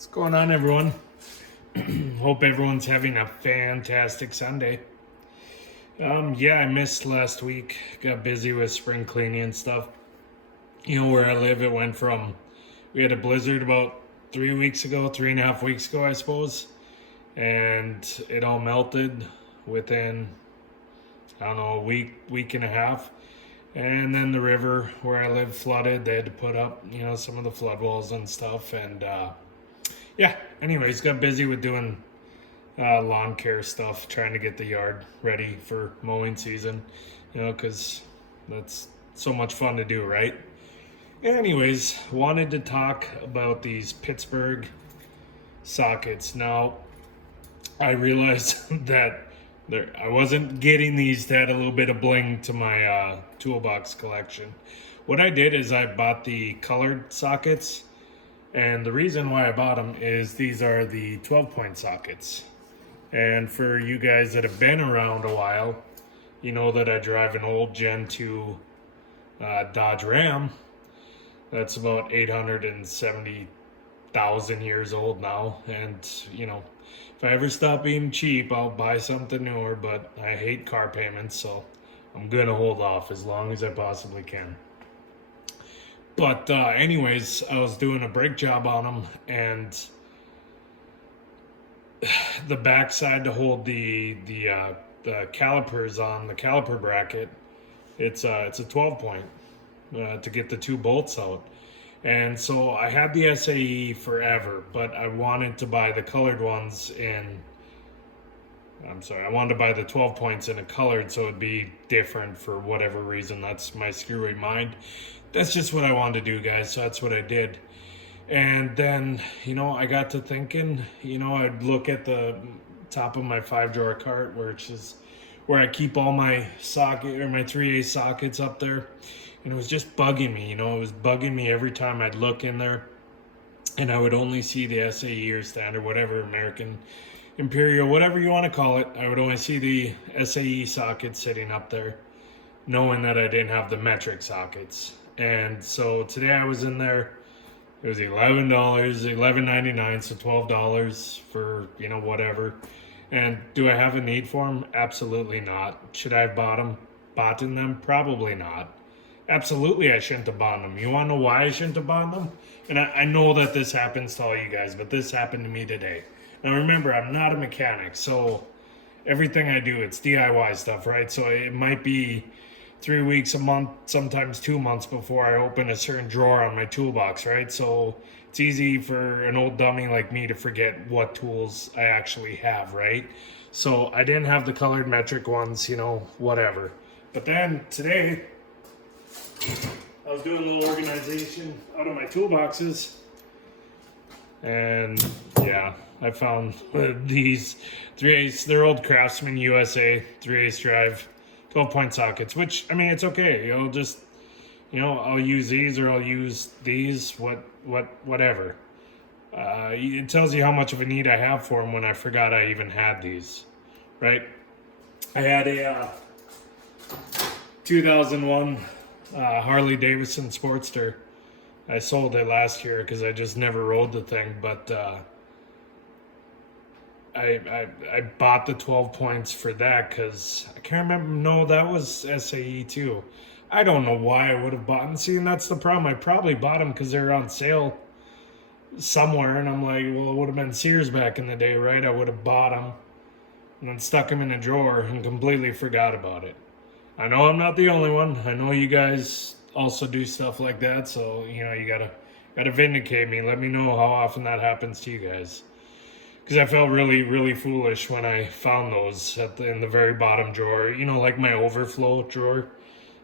What's going on, everyone? Hope everyone's having a fantastic Sunday. Yeah, I missed last week. Got busy with spring cleaning and stuff. Where I live, it went from we had a blizzard about 3 weeks ago, 3.5 weeks ago, I suppose, and it all melted within I don't know a week and a half. And then the river where I live flooded. They had to put up, some of the flood walls and stuff, and yeah, anyways, got busy with doing lawn care stuff, trying to get the yard ready for mowing season, because that's so much fun to do, right? Anyways, wanted to talk about these Pittsburgh sockets. Now, I realized that I wasn't getting these to add a little bit of bling to my toolbox collection. What I did is I bought the colored sockets. And the reason why I bought them is these are the 12-point sockets. And for you guys that have been around a while, you know that I drive an old Gen 2 Dodge Ram. That's about 870,000 years old now. And, if I ever stop being cheap, I'll buy something newer. But I hate car payments, so I'm going to hold off as long as I possibly can. But anyways, I was doing a brake job on them, and the backside to hold the calipers on the caliper bracket, it's a 12-point to get the two bolts out. And so I had the SAE forever, but I wanted to buy the colored ones I wanted to buy the 12 points in a colored so it'd be different for whatever reason. That's my screwy mind. That's just what I wanted to do, guys. So that's what I did. And then, I got to thinking, I'd look at the top of my 5-drawer cart, where I keep all my socket or my 3A sockets up there. And it was just bugging me, it was bugging me every time I'd look in there. And I would only see the SAE or standard, whatever, American Imperial, whatever you want to call it. I would only see the SAE sockets sitting up there, knowing that I didn't have the metric sockets. And so today I was in there. It was $11, $11.99, so $12 for, whatever. And do I have a need for them? Absolutely not. Should I have bought them? Probably not. Absolutely, I shouldn't have bought them. You want to know why I shouldn't have bought them? And I know that this happens to all you guys, but this happened to me today. Now remember, I'm not a mechanic, so everything I do, it's DIY stuff, right? So it might be 3 weeks, a month, sometimes 2 months before I open a certain drawer on my toolbox, right? So it's easy for an old dummy like me to forget what tools I actually have, right? So I didn't have the colored metric ones, whatever. But then today, I was doing a little organization out of my toolboxes, and yeah, I found these 3/8. They're old Craftsman USA 3/8 drive 12-point sockets, which, it's okay. I'll use these or I'll use these, whatever. It tells you how much of a need I have for them when I forgot I even had these, right? I had a 2001 Harley Davidson Sportster. I sold it last year because I just never rode the thing, but I bought the 12 points for that because I can't remember. No, that was SAE too. I don't know why I would have bought them. See, and that's the problem. I probably bought them because they were on sale somewhere, and I'm like, well, it would have been Sears back in the day, right? I would have bought them and then stuck them in a drawer and completely forgot about it. I know I'm not the only one. I know you guys also do stuff like that, so you gotta vindicate me. Let me know how often that happens to you guys. Because I felt really, really foolish when I found those in the very bottom drawer. Like my overflow drawer.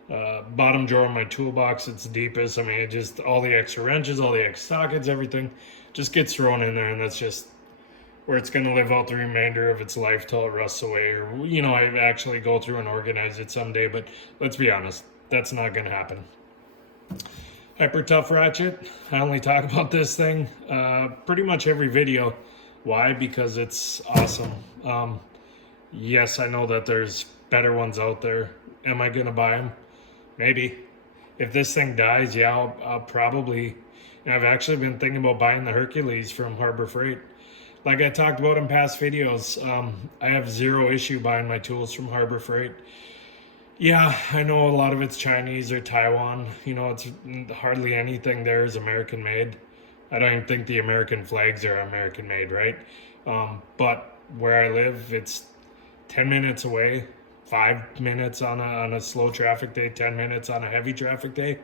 Bottom drawer of my toolbox, it's deepest. It just, all the extra wrenches, all the extra sockets, everything just gets thrown in there. And that's just where it's going to live out the remainder of its life till it rusts away. Or, I actually go through and organize it someday. But let's be honest, that's not going to happen. Hypertough ratchet. I only talk about this thing pretty much every video. Why? Because it's awesome. Yes, I know that there's better ones out there. Am I going to buy them? Maybe. If this thing dies, yeah, I'll probably And I've actually been thinking about buying the Hercules from Harbor Freight. Like I talked about in past videos, I have zero issue buying my tools from Harbor Freight. Yeah, I know a lot of it's Chinese or Taiwan. It's hardly anything there is American made. I don't even think the American flags are American made, right? But where I live, it's 10 minutes away, 5 minutes on a slow traffic day, 10 minutes on a heavy traffic day.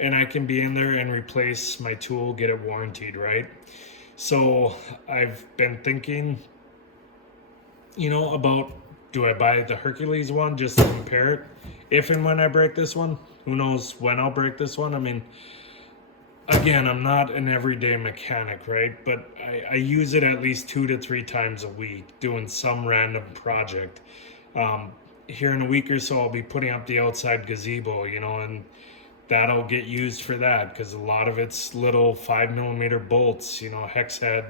And I can be in there and replace my tool, get it warranted, right? So I've been thinking, about, do I buy the Hercules one just to compare it? If and when I break this one, who knows when I'll break this one? I mean, again, I'm not an everyday mechanic, right? But I use it at least 2 to 3 times a week doing some random project. Here in a week or so, I'll be putting up the outside gazebo, and that'll get used for that because a lot of it's little 5mm bolts, hex head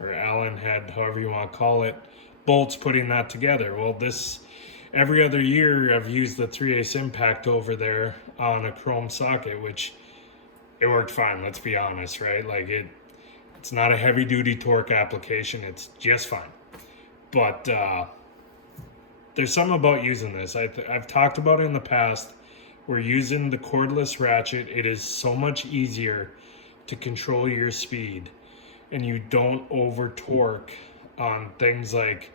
or Allen head, however you want to call it, bolts putting that together. Well, every other year I've used the 3/8 impact over there on a chrome socket, which it worked fine, let's be honest, right? Like it's not a heavy duty torque application, it's just fine. But there's something about using this. I've talked about it in the past. We're using the cordless ratchet. It is so much easier to control your speed, and you don't over torque on things like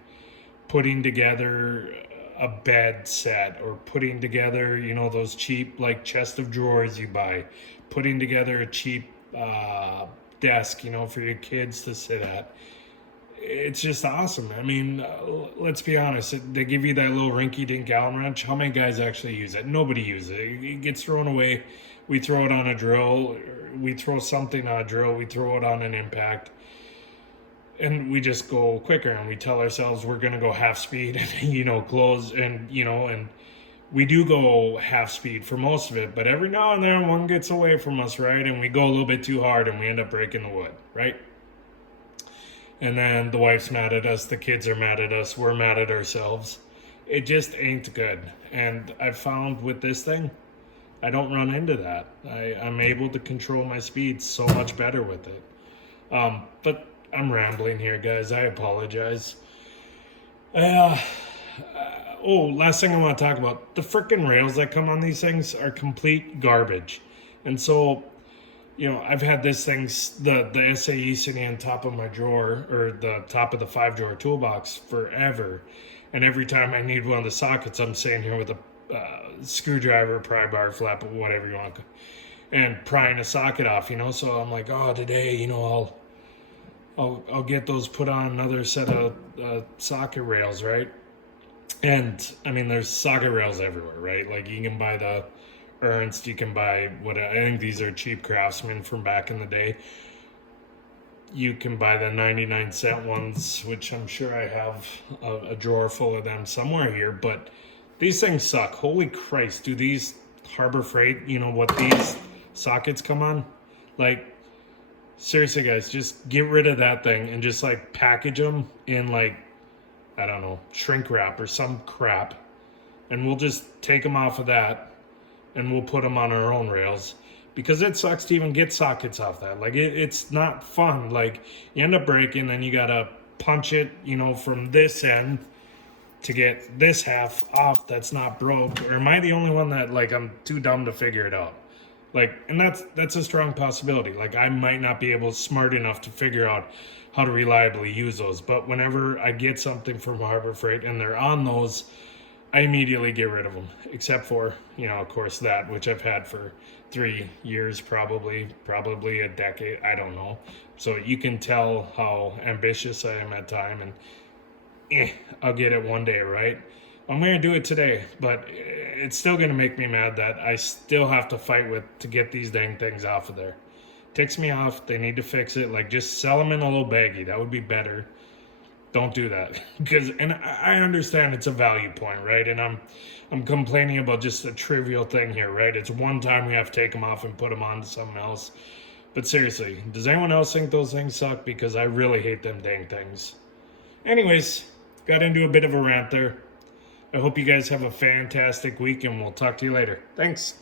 putting together a bed set or putting together, those cheap like chest of drawers you buy, putting together a cheap desk, for your kids to sit at. It's just awesome. I mean, let's be honest. They give you that little rinky-dink Allen wrench. How many guys actually use it? Nobody uses it. It gets thrown away. We throw it on a drill. We throw something on a drill. We throw it on an impact. And we just go quicker. And we tell ourselves we're going to go half speed and, close. And, and we do go half speed for most of it. But every now and then one gets away from us, right? And we go a little bit too hard and we end up breaking the wood, right? And then the wife's mad at us, the kids are mad at us, we're mad at ourselves. It just ain't good. And I've found with this thing, I don't run into that. I'm able to control my speed so much better with it. But I'm rambling here, guys. I apologize. Last thing I want to talk about. The frickin' rails that come on these things are complete garbage. And so I've had this thing, the SAE sitting on top of my drawer, or the top of the 5-drawer toolbox forever. And every time I need one of the sockets, I'm sitting here with a screwdriver, pry bar, flap, whatever you want, and prying a socket off, So I'm like, today, I'll get those put on another set of socket rails, right? And I mean, there's socket rails everywhere, right? Like you can buy the Ernst, you can buy I think these are cheap Craftsman from back in the day. You can buy the 99-cent ones, which I'm sure I have a drawer full of them somewhere here, but these things suck. Holy Christ, do these Harbor Freight, what these sockets come on? Like, seriously guys, just get rid of that thing and just like package them in like, I don't know, shrink wrap or some crap, and we'll just take them off of that and we'll put them on our own rails, because it sucks to even get sockets off that. Like it's not fun. Like you end up breaking, then you gotta punch it, from this end to get this half off that's not broke. Or am I the only one that like I'm too dumb to figure it out? Like, and that's a strong possibility. Like I might not be smart enough to figure out how to reliably use those. But whenever I get something from Harbor Freight and they're on those, I immediately get rid of them, except for, of course, that, which I've had for 3 years, probably a decade, I don't know. So you can tell how ambitious I am at time, and I'll get it one day, right? I'm going to do it today, but it's still going to make me mad that I still have to fight to get these dang things off of there. Ticks me off. They need to fix it. Like, just sell them in a little baggie. That would be better. Don't do that, and I understand it's a value point, right? And I'm complaining about just a trivial thing here, right? It's one time we have to take them off and put them on to something else. But seriously, does anyone else think those things suck? Because I really hate them dang things. Anyways, got into a bit of a rant there. I hope you guys have a fantastic week, and we'll talk to you later. Thanks.